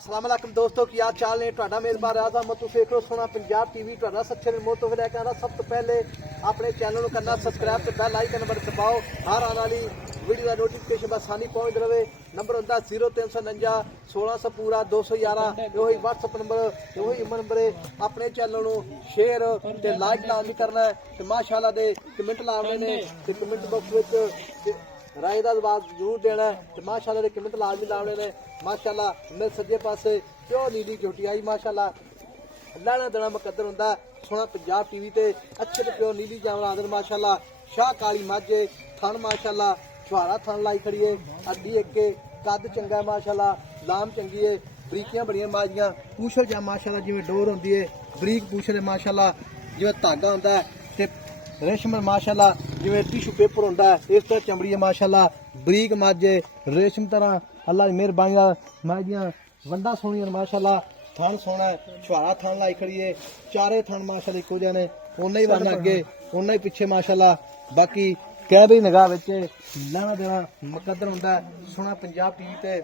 अस्सलाम वालेकुम दोस्तों की हाल चाल ने ਤੁਹਾਡਾ ਮੇਜ਼ਬਾਨ ਆਜ਼ਮ ਮੈਂ ਤੁਸੀਂ ਦੇਖੋ ਸੋਨਾ ਪੰਜਾਬ ਟੀਵੀ ਤੁਹਾਡਾ ਸੱਚੇ ਰਿਮੋਟ ਤੋਂ ਲੈ ਕੇ ਆਣਾ ਸਭ ਤੋਂ ਪਹਿਲੇ ਆਪਣੇ ਚੈਨਲ ਨੂੰ ਕਰਨਾ ਸਬਸਕ੍ਰਾਈਬ ਤੇ ਬੈਲ ਆਈਕਨ ਬਟਨ ਦਬਾਓ ਹਰ ਆਉਣ ਵਾਲੀ ਵੀਡੀਓ ਦਾ ਨੋਟੀਫਿਕੇਸ਼ਨ ਬਸਾਨੀ ਪਹੁੰਚ ਰਹੇ ਨੰਬਰ ਹੁੰਦਾ 0349 1600 ਪੂਰਾ 211 ਇਹੋ ਹੀ WhatsApp ਨੰਬਰ ਇਹੋ ਹੀ ਨੰਬਰ ਆਪਣੇ ਚੈਨਲ ਨੂੰ ਸ਼ੇਅਰ ਤੇ ਲਾਈਕ ਲਾਜ਼ਮੀ ਕਰਨਾ ਤੇ ਮਾਸ਼ਾਅੱਲਾ ਦੇ ਕਮੈਂਟ ਲਾਉਣੇ ਨੇ ਤੇ ਕਮੈਂਟ ਬਾਕਸ ਵਿੱਚ राय का जवाब जरूर देना है तो माशाल्लाह के कमेंट लाजमी लाने ने माशाल्लाह मेरे सज्जे पासे क्यों नीली झोटी आई माशाल्लाह लाना देना मुकद्दर होंदा सोना पंजाब टीवी ते अच्छे ते प्योर नीली जामल आदर माशाल्लाह शाह काली माझे थन माशाल्लाह छुहारा थन लाई खड़ी है अड्डी एक कद चंगा है माशाल्लाह लाम चंगी है बरीकियां बड़ियां माजियां पूछल जा माशाल्लाह जिवें डोर होंदी है बरीक पूछल माशाल्लाह जिवें धागा होंदा है ते रेशम माशाल्लाह जिवें टिशू पेपर होंदा है इस तरह चमड़ी है माशाल्लाह बरीक माझे रेशम तरह अल्लाह की मेहरबानी माजियां वंडा सोहणियां माशाल्लाह थन सोहना छुहारा थन लाई खड़ी है चारे थन माशाल्लाह इक्को जिहे ने उन्ना ही वन अगे उन्ना ही पिछे माशाल्लाह बाकी कैबरी निगाह विच लेना देना मुकद्दर होंदा है सोना पंजाब टीवी ते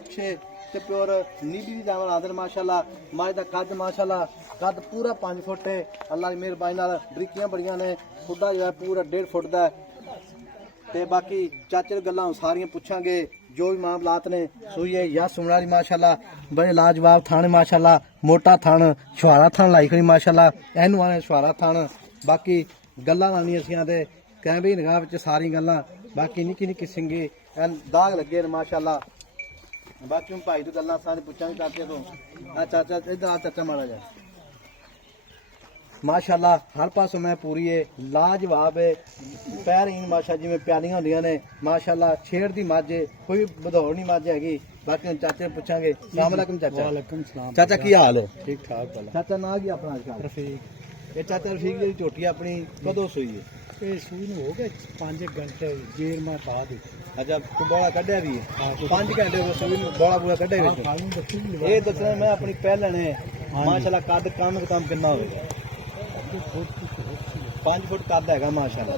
अच्छे ते प्योर नीली दी जामल आदर माशाल्लाह माज दा कद माशाल्लाह कद पूरा 5 फुट है अल्लाह की मेहरबानी नाल बरीकियां बड़ियां ने खुदा जो है पूरा 1.5 फुट दा ते बाकी चाचे गल्लां सारियां पुछांगे जो भी मामलात ने सुइए या सुनने वाली माशाल्लाह बड़े लाजवाब थाने माशाल्लाह मोटा थान छुहारा थान लाई खड़ी माशाल्लाह एनू आने छुहारा थान बाकी गल्लां लानियां सियां ते कैमरे निगाह विच सारी गल्लां बाकी निक्की निक्की सिंगी दाग लगे ने माशाल्लाह बाकी भाई तो गल्लां सारी पुछांगे चाचे तो आ चाचा इधर आ चाचा माड़ा जा माशाल्लाह हर पासों मैं पूरी है लाजवाब है पैर इन माशा जिवें प्यालियां होंदियां ने माशाल्लाह छेड़ दी माझे कोई बधौड़ नहीं माझे हैगी बाकी चाचे पूछांगे अस्सलाम वालेकुम चाचा वालेकुम सलाम चाचा की हाल हो ठीक ठाक भला चाचा ना की अपना अजकल रफीक ये चाचा रफीक जी झोटी अपनी कदों सूई है ये सूई हो गए 5 घंटे जेर में पा दी अच्छा तू बड़ा कढ़िया भी है 5 घंटे हो सूई बड़ा पूरा कढ़िया भी ये दसना मैं अपनी पहले ने माशाल्लाह कद कम से कम कितना होगा 5 फुट कद है माशाल्लाह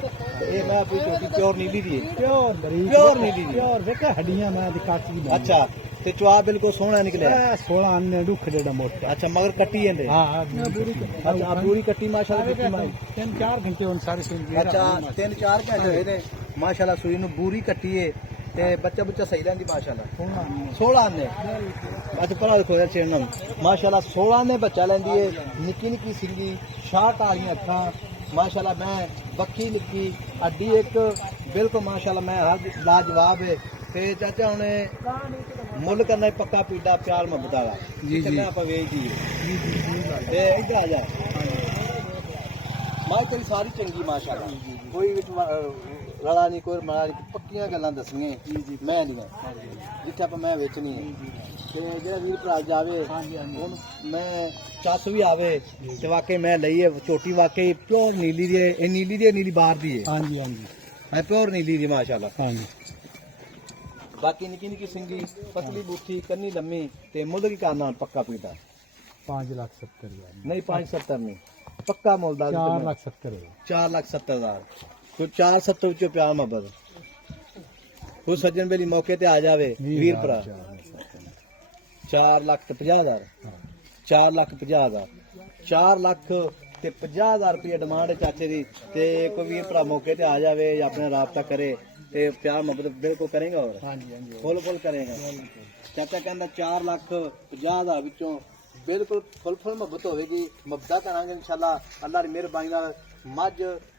ये मैं अपनी छोटी प्योर नीली दी है प्योर नीली दी प्योर वेख हड्डियां मैं दी काटी अच्छा ते चुआ बिल्कुल सोहना निकले 16 अन्ने दुख जेड़ा मोटा अच्छा मगर कट्टी है हां अच्छा पूरी कट्टी माशाल्लाह 3-4 घंटे उन सारी सुई अच्छा 3-4 घंटे होए ने माशाल्लाह सुई नु पूरी कट्टी है ते बच्चा बुच्चा सही रहंदी माशाल्लाह 16 ने अच्छा परा देखो यार चेन माशाल्लाह 16 ने बच्चा लेंदी है निक्की निक्की सिंगी शाट वाली अखां माशाल्लाह मैं बक्खी निक्की अड्डी एक बिल्कुल माशाल्लाह मैं हर लाजवाब है ते चाचा हुणे मुल करना पक्का पीड़ा प्यार मोहब्बत वाला जी जी आप वेच दी ते इधर आ जा मां तेरी सारी चंगी माशाल्लाह कोई रला नहीं कोई मारा नहीं पक्कियां गल्लां दसणियां जी मैं नहीं जिथे आप मैं वेचनी है ते जेड़ा वीर भरा जावे हुन मैं चस भी आवे ते वाकई मैं लई है छोटी वाकई प्योर नीली दी है नीली बाहर दी है हां जी है प्योर नीली दी माशाल्लाह हां जी बाकी निकी निकी सिंगी पतली बूथी कन्नी लम्मी ते मुल की करना पक्का पीटा 5,70,000 नहीं 570 नहीं पक्का मुल दा 4,70,000 4,70,000 कोई 470 विचों प्यार मोहब्बत कोई सज्जन बेली मौके ते आ जावे वीर भरा 4,50,000 4,50,000 4,50,000 रुपये डिमांड चाचे दी ते कोई वीर भरा मौके ते आ जावे या अपना राबता करे ते प्यार मोहब्बत बिल्कुल करेगा और हां जी फुल करेगा चाचा कहंदा 4,50,000 विचों बिल्कुल फुल मोहब्बत होगी मुबदा करांगे इंशाल्लाह अल्लाह दी मेहरबानी नाल मझ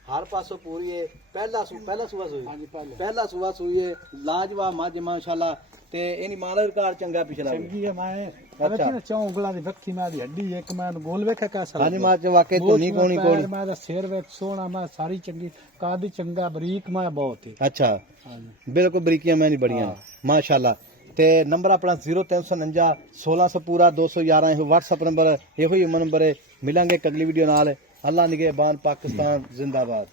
हर पासों पूरी है पहला सुबह सुई हां जी पहला सुबह सुई है लाजवाब मझ माशाल्लाह ते इनी मां दा रिकॉर्ड चंगा पिछला चंगी है मैं अच्छा चौं उंगलां दी बक्खी मैं दी हड्डी एक मैं गोल वेखा कैसा हां जी मां च वाकई धुनी कोनी कोनी मैं दा सिर विच सोहना मैं सारी चंगी कादी चंगा बरीक मैं बहुत है अच्छा हां जी बिल्कुल बरीकियां मैं नहीं बढ़िया माशाल्लाह ते नंबर अपना 0349 1600 पूरा 211 ये WhatsApp नंबर ये नंबर है मिलांगे अगली वीडियो नाल अल्लाह निगहबान पाकिस्तान जिंदाबाद।